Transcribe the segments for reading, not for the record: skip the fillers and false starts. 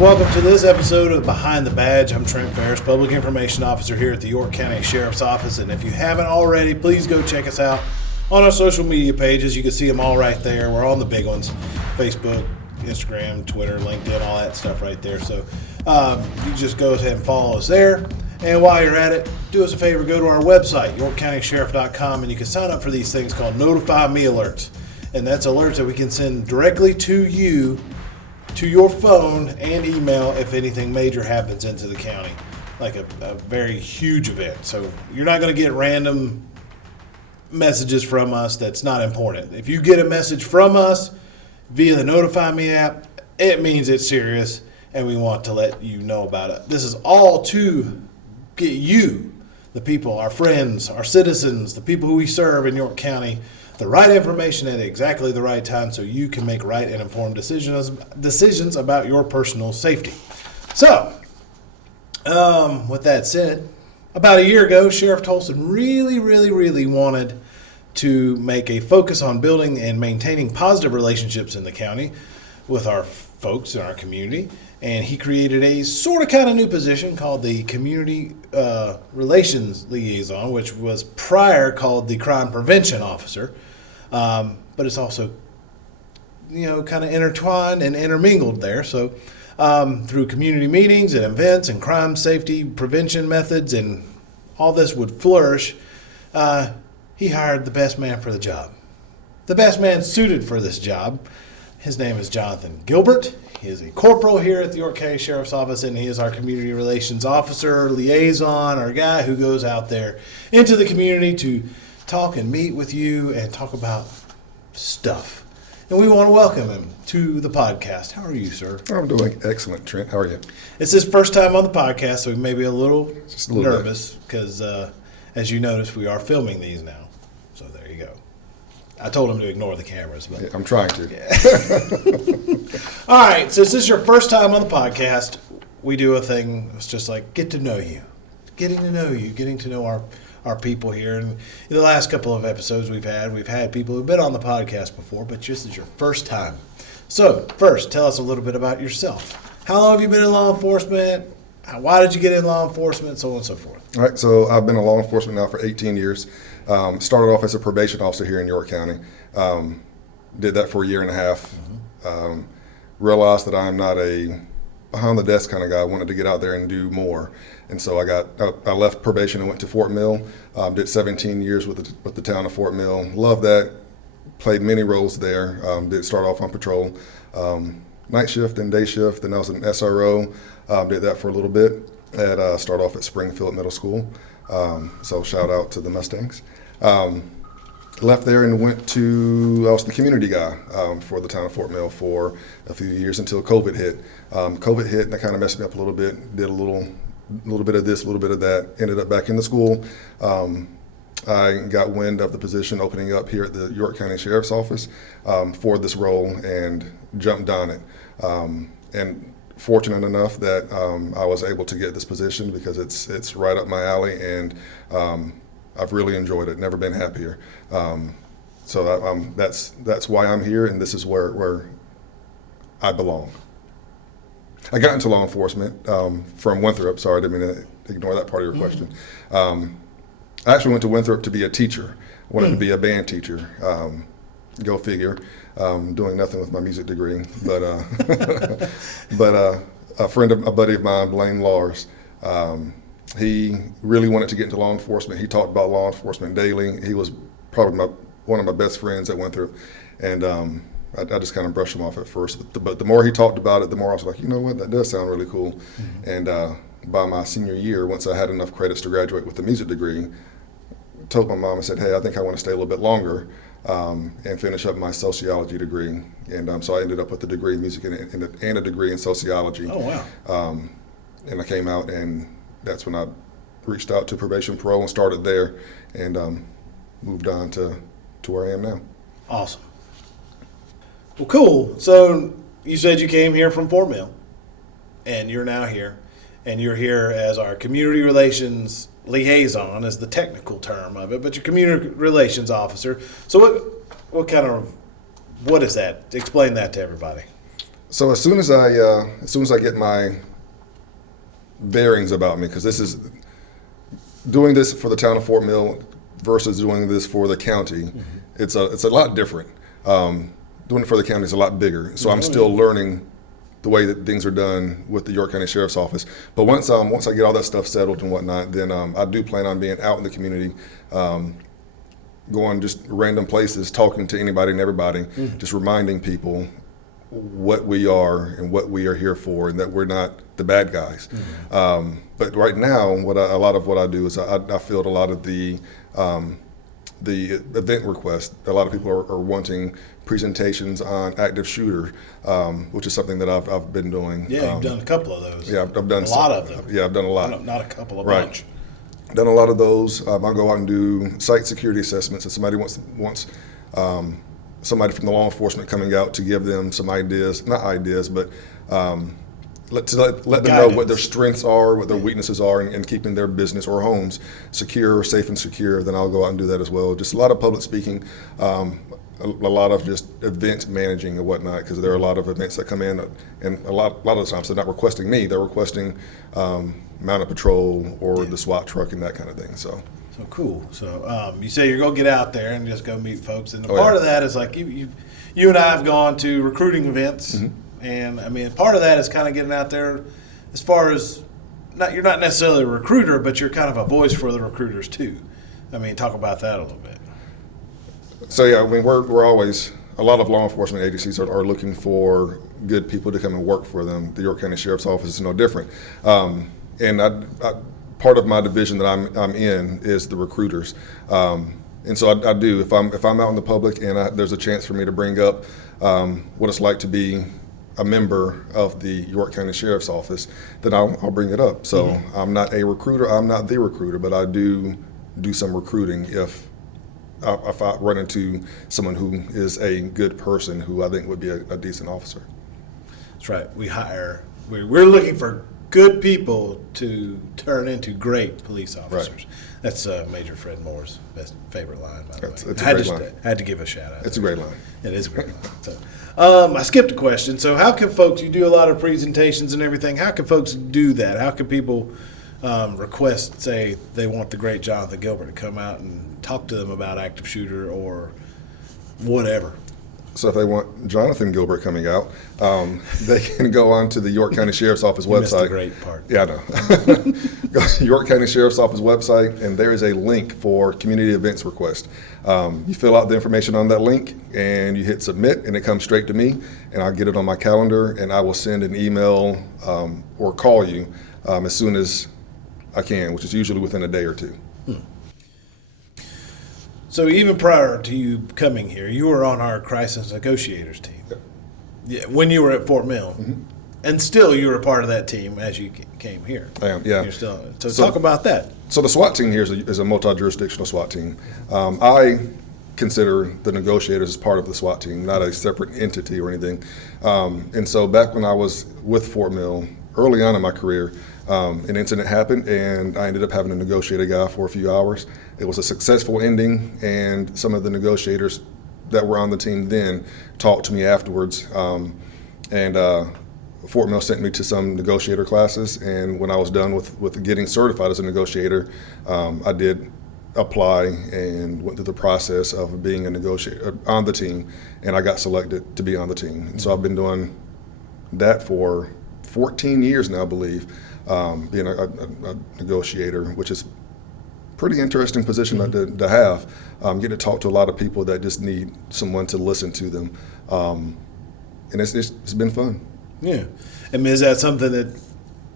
Welcome to this episode of Behind the Badge. I'm Trent Ferris, Public Information Officer here at the York County Sheriff's Office. And if you haven't already, please go check us out on our social media pages. You can see them all right there. We're on the big ones: Facebook, Instagram, Twitter, LinkedIn, all that stuff right there. So you just go ahead and follow us there. And while you're at it, do us a favor, go to our website, yorkcountysheriff.com, and you can sign up for these things called Notify Me alerts. And that's alerts that we can send directly to you, to your phone and email if anything major happens into the county, like a very huge event. So you're not going to get random messages from us that's not important. If you get a message from us via the Notify Me app, it means it's serious and we want to let you know about it. This is all to get you, the people, our friends, our citizens, the people who we serve in York County, the right information at exactly the right time so you can make right and informed decisions about your personal safety. So, with that said, about a year ago, Sheriff Tolson really wanted to make a focus on building and maintaining positive relationships in the county with our folks in our community. And he created a sort of kind of new position called the Community Relations Liaison, which was prior called the Crime Prevention Officer. But it's also, kind of intertwined and intermingled there. So through community meetings and events and crime safety prevention methods and all this would flourish, he hired the best man for the job. The best man suited for this job. His name is Johnathan Gilbert. He is a corporal here at the York County Sheriff's Office, and he is our Community Relations Officer, Liaison, our guy who goes out there into the community to talk and meet with you and talk about stuff. And we want to welcome him to the podcast. How are you, sir? I'm doing excellent, Trent. How are you? It's his first time on the podcast, so we may be a little nervous because, as you notice, we are filming these now. So there you go. I told him to ignore the cameras. But yeah, I'm trying to. Yeah. All right, so this is your first time on the podcast. We do a thing. It's just like get to know you. Getting to know you, getting to know our people here. And in the last couple of episodes we've had people who've been on the podcast before, but this is your first time. So first, tell us a little bit about yourself. How long have you been in law enforcement? Why did you get in law enforcement? So on and so forth. All right, so I've been in law enforcement now for 18 years. Started off as a probation officer here in York County. Did that for a year and a half. Realized that I'm not a behind the desk kind of guy. I wanted to get out there and do more. And so I left probation and went to Fort Mill. Did 17 years with the town of Fort Mill. Loved that. Played many roles there. Did start off on patrol, night shift and day shift. Then I was an SRO. Did that for a little bit. Started off at Springfield Middle School. So shout out to the Mustangs. Left there and I was the community guy for the town of Fort Mill for a few years until COVID hit. COVID hit and that kind of messed me up a little bit. Did a little bit of this, a little bit of that. Ended up back in the school. I got wind of the position opening up here at the York County Sheriff's Office for this role and jumped on it. And fortunate enough that I was able to get this position because it's right up my alley and I've really enjoyed it. Never been happier. So that's why I'm here, and this is where I belong. I got into law enforcement from Winthrop. Sorry, I didn't mean to ignore that part of your question. I actually went to Winthrop to be a teacher. I wanted to be a band teacher. Go figure. Doing nothing with my music degree, but a buddy of mine, Blaine Lars, he really wanted to get into law enforcement. He talked about law enforcement daily. He was probably one of my best friends at Winthrop, and I just kind of brushed him off at first. But the more he talked about it, the more I was like, you know what, that does sound really cool. And by my senior year, once I had enough credits to graduate with a music degree, I told my mom, I said, hey, I think I want to stay a little bit longer and finish up my sociology degree. And so I ended up with a degree in music and a degree in sociology. Oh, wow. And I came out, and that's when I reached out to probation parole and started there and moved on to where I am now. Awesome. Well, cool. So you said you came here from Fort Mill, and you're now here, and you're here as our Community Relations Liaison is the technical term of it, but you're Community Relations Officer. So what is that? Explain that to everybody. So as soon as I get my bearings about me, because this is doing this for the town of Fort Mill versus doing this for the county, it's a lot different. Doing it for the county is a lot bigger, so I'm still learning the way that things are done with the York County Sheriff's Office. But once I get all that stuff settled and whatnot, then I do plan on being out in the community, going just random places, talking to anybody and everybody, just reminding people what we are and what we are here for, and that we're not the bad guys. But right now, a lot of what I do is I field a lot of the event requests. A lot of people are wanting presentations on active shooter, which is something that I've been doing. Yeah, you've done a couple of those. Yeah, I've done a lot of them. Yeah, I've done a lot. Not a couple, a Right. bunch. Done a lot of those. I'll go out and do site security assessments. If somebody wants somebody from the law enforcement coming out to give them some ideas, not ideas, but let them know what their strengths are, what their weaknesses are, and keeping their business or homes secure, safe and secure, then I'll go out and do that as well. Just a lot of public speaking, a lot of just event managing and whatnot, because there are a lot of events that come in, and a lot of the times they're not requesting me, they're requesting mounted patrol or the SWAT truck and that kind of thing. So cool. So you say you're going to get out there and just go meet folks, and part of that is like you and I have gone to recruiting events, and I mean part of that is kind of getting out there as far as you're not necessarily a recruiter, but you're kind of a voice for the recruiters too. I mean, talk about that a little bit. So yeah, I mean we're always, a lot of law enforcement agencies are looking for good people to come and work for them. The York County Sheriff's Office is no different. And I part of my division that I'm in is the recruiters, and so I do. If I'm out in the public and there's a chance for me to bring up what it's like to be a member of the York County Sheriff's Office, then I'll bring it up. So I'm not a recruiter. I'm not the recruiter, but I do some recruiting if I run into someone who is a good person who I think would be a decent officer. That's right. We're looking for good people to turn into great police officers. Right. That's Major Fred Moore's favorite line, by the way. It's a great line. I had to give a shout out. It's a great line. It is a great line. So, I skipped a question. So how can folks, you do a lot of presentations and everything, how can folks do that? How can people request, say, they want the great Johnathan Gilbert to come out and talk to them about active shooter or whatever? So if they want Johnathan Gilbert coming out, they can go on to the York County Sheriff's Office website. Missed the great part. Yeah, I know. Go to York County Sheriff's Office website, and there is a link for community events request. You fill out the information on that link, and you hit submit, and it comes straight to me, and I'll get it on my calendar, and I will send an email or call you as soon as I can, which is usually within a day or two. So even prior to you coming here, you were on our crisis negotiators team. Yep. Yeah, when you were at Fort Mill, and still you were a part of that team as you came here. I am, yeah. You're still so talk about that. So the SWAT team here is a multi-jurisdictional SWAT team. I consider the negotiators as part of the SWAT team, not a separate entity or anything. And so back when I was with Fort Mill, early on in my career, an incident happened, and I ended up having to negotiate a guy for a few hours. It was a successful ending, and some of the negotiators that were on the team then talked to me afterwards. Fort Mill sent me to some negotiator classes, and when I was done with getting certified as a negotiator, I did apply and went through the process of being a negotiator on the team, and I got selected to be on the team. And so I've been doing that for 14 years now, I believe, being a negotiator, which is pretty interesting position to have. Get to talk to a lot of people that just need someone to listen to them, and it's been fun. Yeah, I mean, is that something that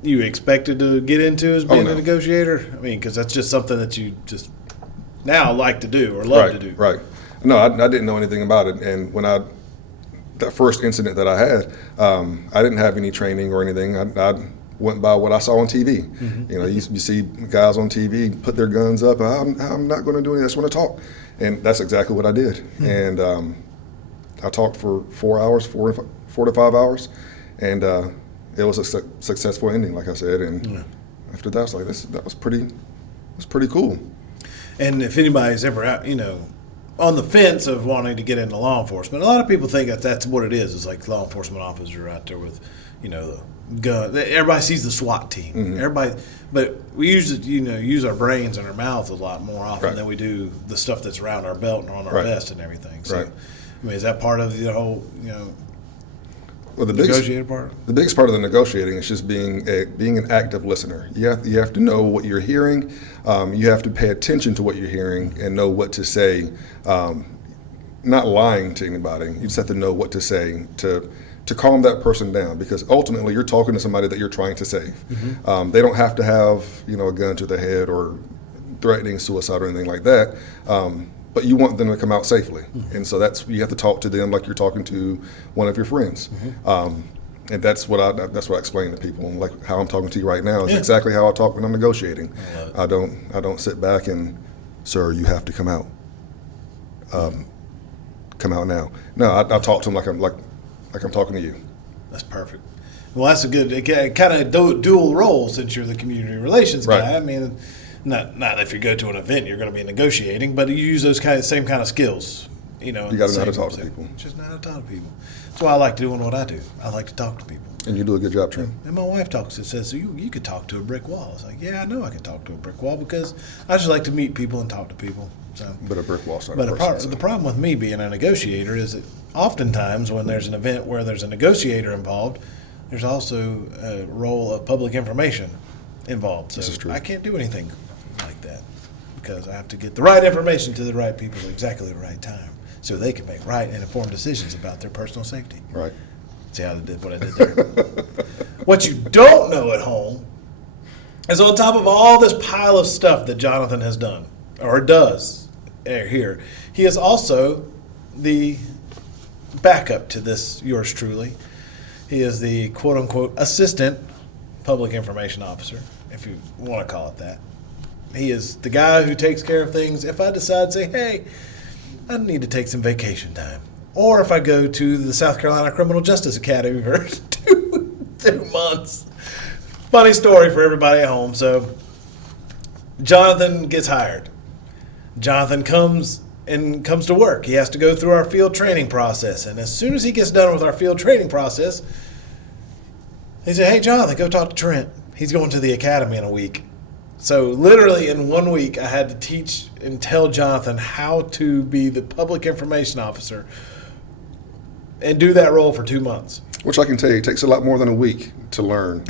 you expected to get into as being a negotiator? I mean, because that's just something that you just now like to do or love to do. Right. No, I didn't know anything about it, and when that first incident that I had, I didn't have any training or anything. I went by what I saw on TV. You know, you see guys on TV put their guns up. I'm not going to do anything. I just want to talk, and that's exactly what I did. And I talked for 4 hours, 4 to 5 hours, and it was a successful ending, like I said. And after that, I was like, that was pretty cool. And if anybody's ever out, on the fence of wanting to get into law enforcement. A lot of people think that that's what it is. It's like law enforcement officer out there with, the gun. Everybody sees the SWAT team. Mm-hmm. But we use our brains and our mouths a lot more often Right. than we do the stuff that's around our belt and on our Right. vest and everything. So, Right. I mean, is that part of the whole, Well, negotiated part? the biggest part of the negotiating is just being an active listener. You have to know what you're hearing. You have to pay attention to what you're hearing and know what to say. Not lying to anybody. You just have to know what to say to calm that person down, because ultimately you're talking to somebody that you're trying to save. Mm-hmm. They don't have to have a gun to their head or threatening suicide or anything like that. But you want them to come out safely, and so you have to talk to them like you're talking to one of your friends, and that's what I explain to people. And like how I'm talking to you right now is exactly how I talk when I'm negotiating. I don't sit back and, sir, you have to come out. Come out now. No, I talk to them like I'm talking to you. That's perfect. Well, that's a good kind of dual role since you're the community relations guy. Right. I mean, not if you go to an event you're going to be negotiating, but you use those same kind of skills. You got to know how to talk to people. Just know how to talk to people. That's why I like doing what I do. I like to talk to people. And you do a good job, Trent. And my wife says, so you could talk to a brick wall. It's like, yeah, I know I can talk to a brick wall because I just like to meet people and talk to people. So, But a brick wall's not but a person. the problem with me being a negotiator is that oftentimes when there's an event where there's a negotiator involved, there's also a role of public information involved. So This is true. I can't do anything like that because I have to get the right information to the right people at exactly the right time so they can make right and informed decisions about their personal safety. Right. See how I did what I did there? What you don't know at home is on top of all this pile of stuff that Johnathan has done, or does here, he is also the backup to this, yours truly. He is the quote-unquote assistant public information officer, if you want to call it that. He is the guy who takes care of things if I decide to say, hey, I need to take some vacation time. Or if I go to the South Carolina Criminal Justice Academy for 2 months. Funny story for everybody at home. So Johnathan gets hired. Johnathan comes to work. He has to go through our field training process. And as soon as he gets done with our field training process, he said, hey, Johnathan, go talk to Trent. He's going to the academy in a week. So literally in 1 week, I had to teach and tell Johnathan how to be the public information officer and do that role for 2 months. Which I can tell you, it takes a lot more than a week to learn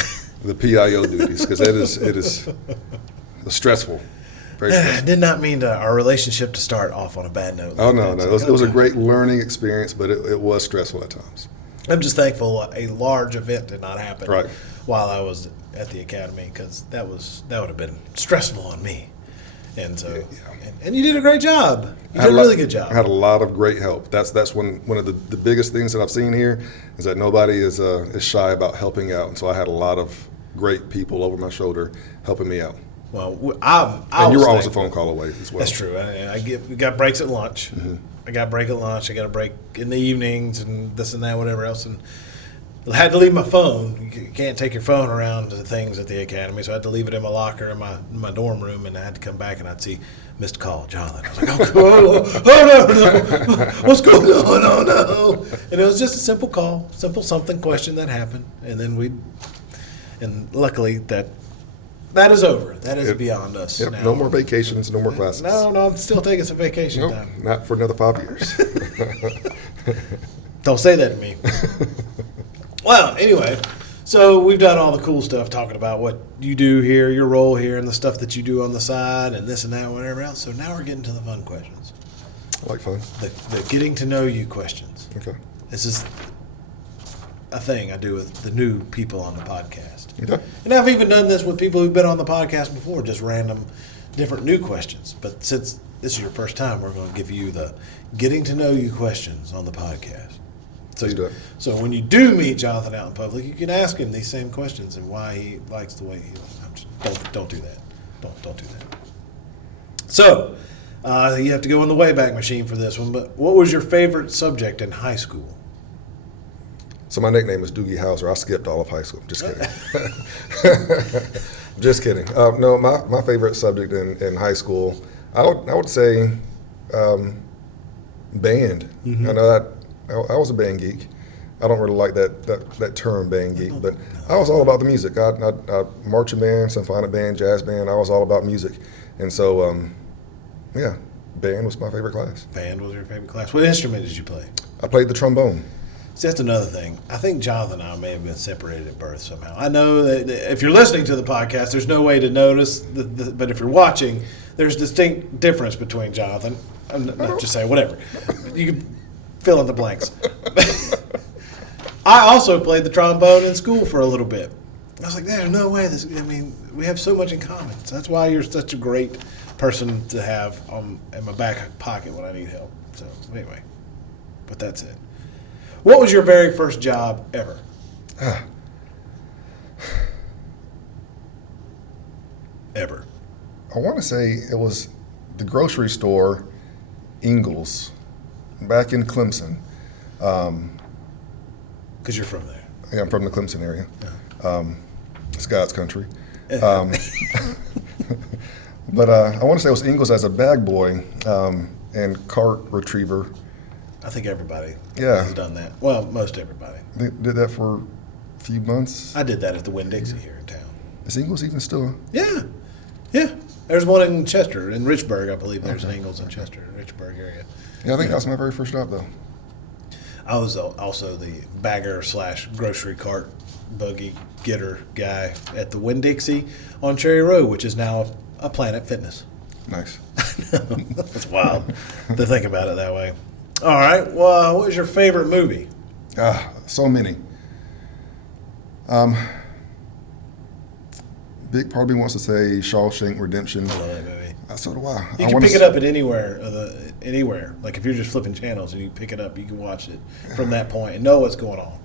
the PIO duties, because it is stressful. Very stressful. I did not mean our relationship to start off on a bad note. Oh, no. It was a great learning experience, but it was stressful at times. I'm just thankful a large event did not happen Right. while I was at the academy, because that would have been stressful on me. And so, and you did a great job. You did a really good job. I had a lot of great help. That's one of the biggest things that I've seen here is that nobody is shy about helping out. And so I had a lot of great people over my shoulder helping me out. Well, And you were always a phone call away as well. That's true. We got breaks at lunch. Mm-hmm. I got a break at lunch. I got a break in the evenings and this and that, whatever else. And I had to leave my phone. You can't take your phone around to things at the academy, so I had to leave it in my locker in my dorm room, and I had to come back and I'd see missed call, Johnathan. I was like, oh no, what's going on? Oh no! And it was just a simple call, simple something question that happened, and then and luckily that is over. That is beyond us now. No more vacations, no more classes. No, I'm still taking some vacation Nope, time. not for another 5 years. Don't say that to me. Well, anyway, so we've done all the cool stuff talking about what you do here, your role here, and the stuff that you do on the side, and this and that, whatever else. So now we're getting to the fun questions. I like fun. The getting to know you questions. Okay. This is a thing I do with the new people on the podcast. Okay. And I've even done this with people who've been on the podcast before, just random, different new questions. But since this is your first time, we're going to give you the getting to know you questions on the podcast. So, Let's do it. So when you do meet Johnathan out in public, you can ask him these same questions and why he likes the way he likes. Don't do that. Don't do that. So you have to go in the Wayback Machine for this one. But what was your favorite subject in high school? So my nickname is Doogie Howser. I skipped all of high school. Just kidding. Just kidding. No, my favorite subject in high school, I would say Band. I know that I was a band geek. I don't really like that term band geek, but I was all about the music. I marching band, symphonic band, jazz band. I was all about music, and so yeah, band was my favorite class. Band was your favorite class. What instrument did you play? I played the trombone. See, that's another thing. I think Johnathan and I may have been separated at birth somehow. I know that if you're listening to the podcast, there's no way to notice, but if you're watching, there's distinct difference between Johnathan. I'm not just saying, whatever. You can fill in the blanks. I also played the trombone in school for a little bit. I was like, there's no way. We have so much in common. So that's why you're such a great person to have in my back pocket when I need help. So anyway, but that's it. What was your very first job ever? Ever? I want to say it was the grocery store, Ingalls, back in Clemson. Because you're from there. Yeah, I'm from the Clemson area. Yeah. It's God's country. But I want to say it was Ingalls as a bag boy and cart retriever. I think everybody Yeah. has done that. Well, most everybody. They did that for a few months. I did that at the Winn-Dixie here in town. Is Ingalls even still? Yeah. There's one in Chester, in Richburg, I believe. There's an Ingalls in Chester, Richburg area. Yeah, I think that was my very first job, though. I was also the bagger / grocery cart buggy getter guy at the Winn-Dixie on Cherry Road, which is now a Planet Fitness. Nice. That's wild to think about it that way. All right. Well, what was your favorite movie? So many. Big part of me wants to say Shawshank Redemption. I love that movie. So do I. You can pick it up at anywhere. Like if you're just flipping channels and you pick it up, you can watch it from that point and know what's going on.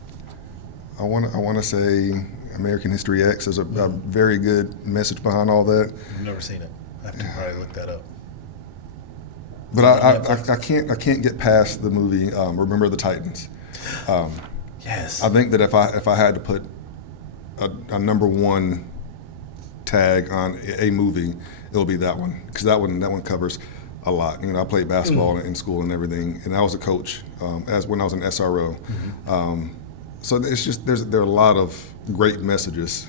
I want to say American History X. There's a very good message behind all that. I've never seen it. I have to probably look that up. But I can't get past the movie Remember the Titans. Yes. I think that if I had to put a number one tag on a movie, it'll be that one, because that one covers a lot. I played basketball in school and everything, and I was a coach as when I was an SRO. So it's just there are a lot of great messages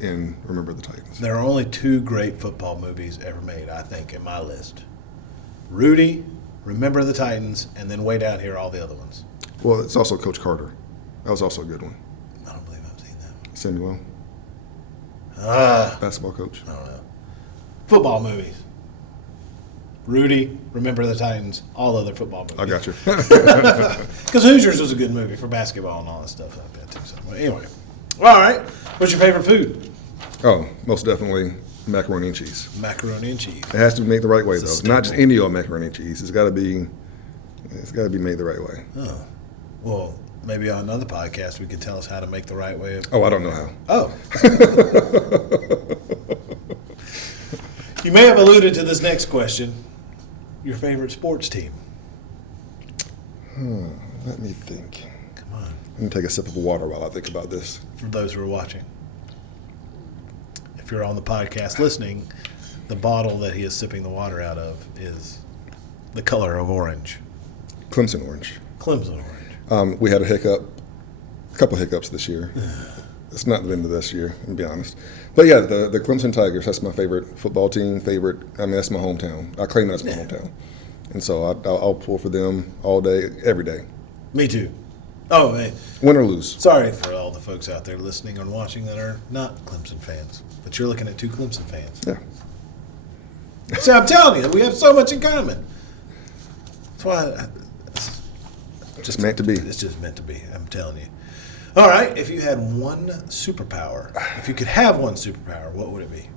in Remember the Titans. There are only 2 great football movies ever made, I think, in my list. Rudy, Remember the Titans, and then way down here, all the other ones. Well, it's also Coach Carter. That was also a good one. I don't believe I've seen that one. Samuel. Basketball coach. I don't know. Football movies. Rudy, Remember the Titans, all other football movies. I got you. Because Hoosiers was a good movie for basketball and all that stuff like that, too. So, anyway. All right. What's your favorite food? Oh, most definitely macaroni and cheese. Macaroni and cheese. It has to be made the right way, It's a though. Not just staple. any old macaroni and cheese. It's got to be made the right way. Oh. Well, maybe on another podcast we could tell us how to make the right way of... Oh, I don't know how. Oh. You may have alluded to this next question. Your favorite sports team? Let me think. Come on. Let me take a sip of water while I think about this. For those who are watching. If you're on the podcast listening, the bottle that he is sipping the water out of is the color of orange. Clemson orange. Clemson orange. We had a couple hiccups this year. It's not the end of this year, to be honest. But yeah, the Clemson Tigers, that's my favorite football team, that's my hometown. I claim that's my hometown. And so I'll pull for them all day, every day. Me too. Oh, hey. Win or lose. Sorry for all the folks out there listening and watching that are not Clemson fans. But you're looking at 2 Clemson fans. Yeah. So I'm telling you, we have so much in common. That's why... Just meant to be. It's just meant to be, I'm telling you. All right, if you had one superpower, if you could have one superpower, what would it be?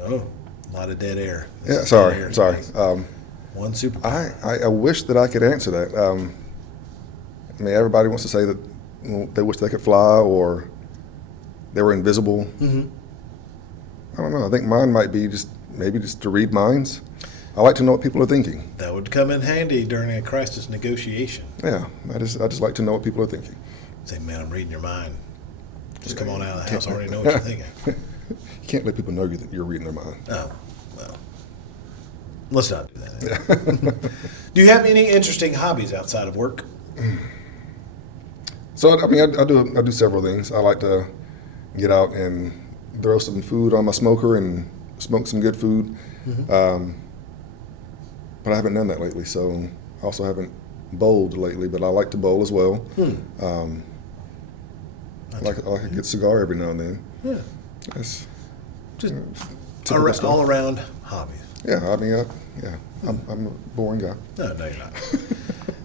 Oh, a lot of dead air. Yeah, sorry. One superpower. I wish that I could answer that. Everybody wants to say that they wish they could fly or they were invisible. Mm-hmm. I don't know. I think mine might be just to read minds. I like to know what people are thinking. That would come in handy during a crisis negotiation. Yeah, I just like to know what people are thinking. Say, man, I'm reading your mind. Just come on out of the house. I already know what you're thinking. You can't let people know that you're reading their mind. Oh, well. Let's not do that. Do you have any interesting hobbies outside of work? So, I mean, I do several things. I like to get out and throw some food on my smoker and smoke some good food. But I haven't done that lately, so I also haven't bowled lately, but I like to bowl as well. I like a good cigar every now and then. Yeah. That's Just typical stuff. all around hobbies. Yeah, I mean, I'm a boring guy. No, you're not.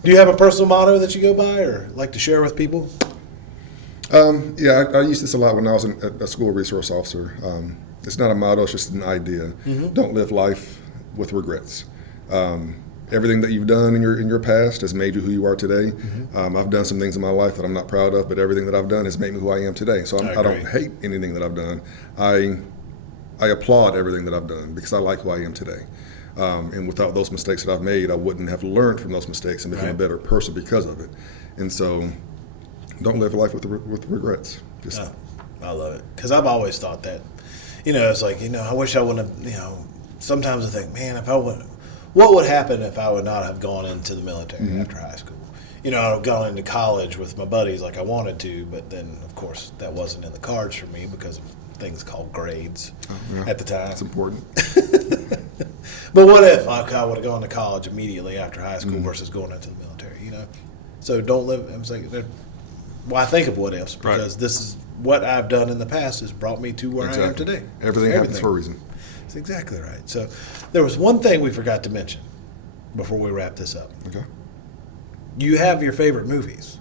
Do you have a personal motto that you go by or like to share with people? Yeah, I used this a lot when I was a school resource officer. It's not a motto, it's just an idea. Don't live life with regrets. Everything that you've done in your past has made you who you are today. I've done some things in my life that I'm not proud of, but everything that I've done has made me who I am today. So I don't hate anything that I've done. I applaud everything that I've done because I like who I am today. And without those mistakes that I've made, I wouldn't have learned from those mistakes and become a better person because of it. And so, don't live life with regrets. I love it because I've always thought that. It's like I wish I wouldn't have. Sometimes I think, man, if I would, what would happen if I would not have gone into the military after high school? I'd have gone into college with my buddies like I wanted to, but then of course that wasn't in the cards for me because of things called grades at the time. It's important. But what if I would have gone to college immediately after high school versus going into the military? So don't live. I'm saying, I think of what ifs because this is what I've done in the past has brought me to where I am today. Everything happens for a reason. That's exactly right. So there was one thing we forgot to mention before we wrap this up. Okay. You have your favorite movies,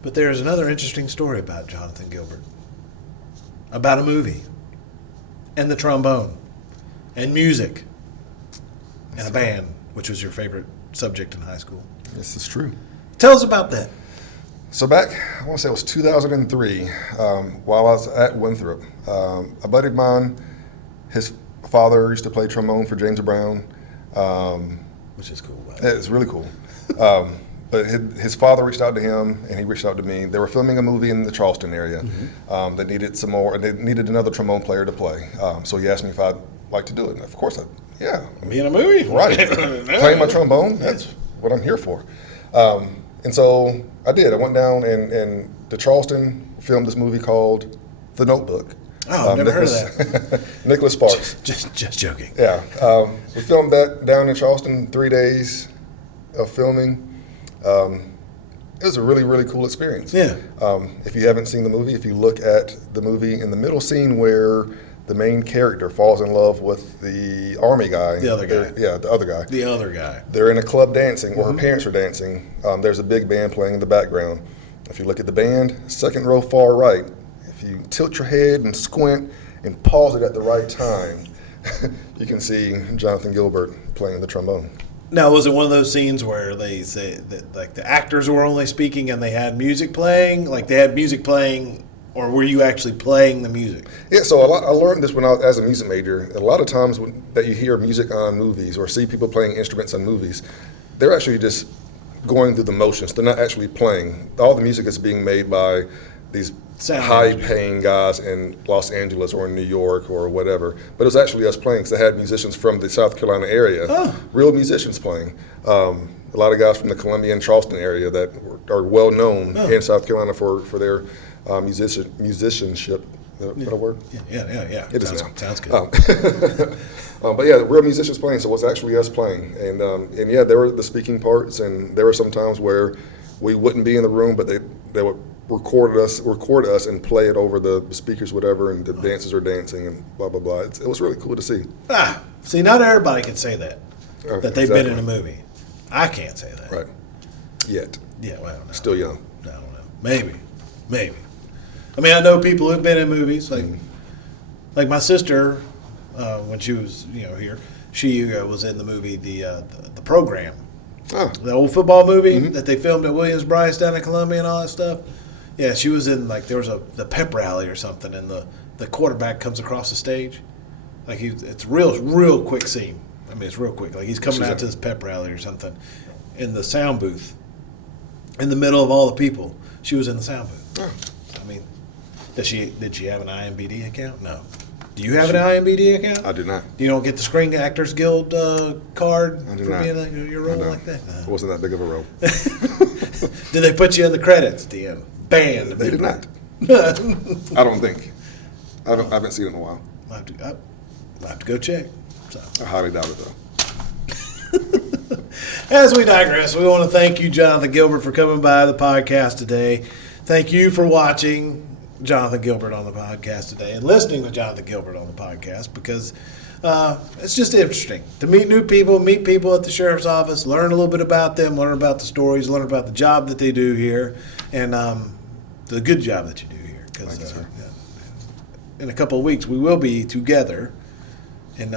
but there's another interesting story about Johnathan Gilbert, about a movie, and the trombone, and music, and a band, which was your favorite subject in high school. This is true. Tell us about that. So back, I want to say it was 2003, while I was at Winthrop, a buddy of mine, his father used to play trombone for James Brown. Which is cool. Right? It's really cool. But his father reached out to him, and he reached out to me. They were filming a movie in the Charleston area that needed some more. They needed another trombone player to play. So he asked me if I'd like to do it. And of course, Be in a movie, right? Playing my trombone. That's what I'm here for. And so I did. I went down and to Charleston, filmed this movie called The Notebook. Oh, I've never heard of that. Nicholas Sparks. Just joking. Yeah. We filmed that down in Charleston, 3 days of filming. It was a really, really cool experience. Yeah. If you haven't seen the movie, if you look at the movie, in the middle scene where the main character falls in love with the army guy. The other guy. The other guy. The other guy. They're in a club dancing, or her parents are dancing. There's a big band playing in the background. If you look at the band, second row far right, if you tilt your head and squint and pause it at the right time, you can see Johnathan Gilbert playing the trombone. Now, was it one of those scenes where they say that like the actors were only speaking and they had music playing? Like they had music playing, or were you actually playing the music? Yeah, so I learned this when I was as a music major. A lot of times that you hear music on movies or see people playing instruments on movies, they're actually just going through the motions. They're not actually playing. All the music is being made by these high-paying guys in Los Angeles or in New York or whatever. But it was actually us playing because they had musicians from the South Carolina area, real musicians playing. A lot of guys from the Columbia and Charleston area that are well known in South Carolina for their musicianship. Is that a word? Yeah. It is now. Sounds good. But yeah, real musicians playing, so it was actually us playing. And yeah, there were the speaking parts, and there were some times where we wouldn't be in the room, but they would record us and play it over the speakers, whatever, and the dancers are dancing and blah, blah, blah. It was really cool to see. See, not everybody can say that they've been in a movie. I can't say that. Right. Yet. Yeah, well, no. Still young. I don't know. Maybe. I mean, I know people who've been in movies, like my sister, when she was here, she was in the movie the Program, the old football movie that they filmed at Williams-Brice down in Columbia and all that stuff. Yeah, she was in there was the pep rally or something, and the quarterback comes across the stage, it's real quick scene. I mean, it's real quick. Like he's coming out to this pep rally or something, in the sound booth, in the middle of all the people. She was in the sound booth. I mean, did she have an IMDb account? No. Do you have an IMBD account? I do not. You don't get the Screen Actors Guild card I do for not. being your role like that? It wasn't that big of a role. Did they put you in the credits at the end? Banned. They did not. I don't think. I haven't seen it in a while. I'll have to go check. So. I highly doubt it, though. As we digress, we want to thank you, Johnathan Gilbert, for coming by the podcast today. Thank you for watching Johnathan Gilbert on the podcast today and listening to Johnathan Gilbert on the podcast, because it's just interesting to meet new people, meet people at the sheriff's office, learn a little bit about them, learn about the stories, learn about the job that they do here, and the good job that you do here. Because in a couple of weeks, we will be together in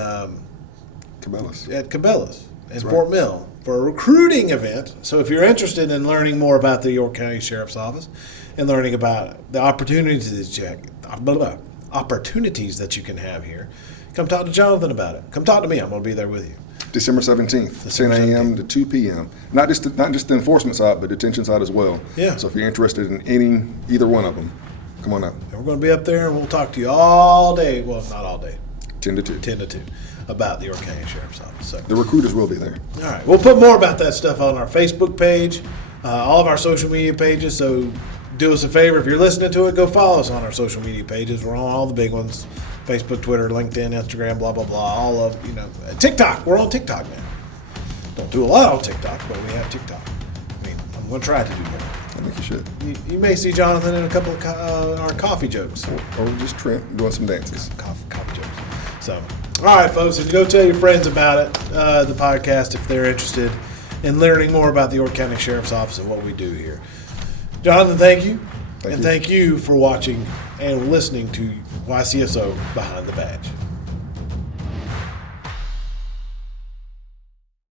Cabela's. at Cabela's in right. Fort Mill for a recruiting event. So if you're interested in learning more about the York County Sheriff's Office and learning about the opportunities that you can have here, come talk to Johnathan about it. Come talk to me. I'm going to be there with you. December 17th, 10 a.m. to 2 p.m. Not just the enforcement side, but detention side as well. Yeah. So if you're interested in either one of them, come on out. And we're going to be up there, and we'll talk to you all day. Well, not all day. 10 to 2. 10 to 2 about the York County Sheriff's Office. So. The recruiters will be there. All right. We'll put more about that stuff on our Facebook page, all of our social media pages. So do us a favor. If you're listening to it, go follow us on our social media pages. We're on all the big ones: Facebook, Twitter, LinkedIn, Instagram, blah, blah, blah. All of, TikTok. We're on TikTok now. Don't do a lot on TikTok, but we have TikTok. I mean, I'm going to try to do more. I think you should. You may see Johnathan in a couple of our coffee jokes. Or just Trent doing some dances. Coffee jokes. So, all right, folks, and go tell your friends about it, the podcast, if they're interested in learning more about the York County Sheriff's Office and what we do here. Johnathan, thank you. Thank you for watching and listening to YCSO Behind the Badge.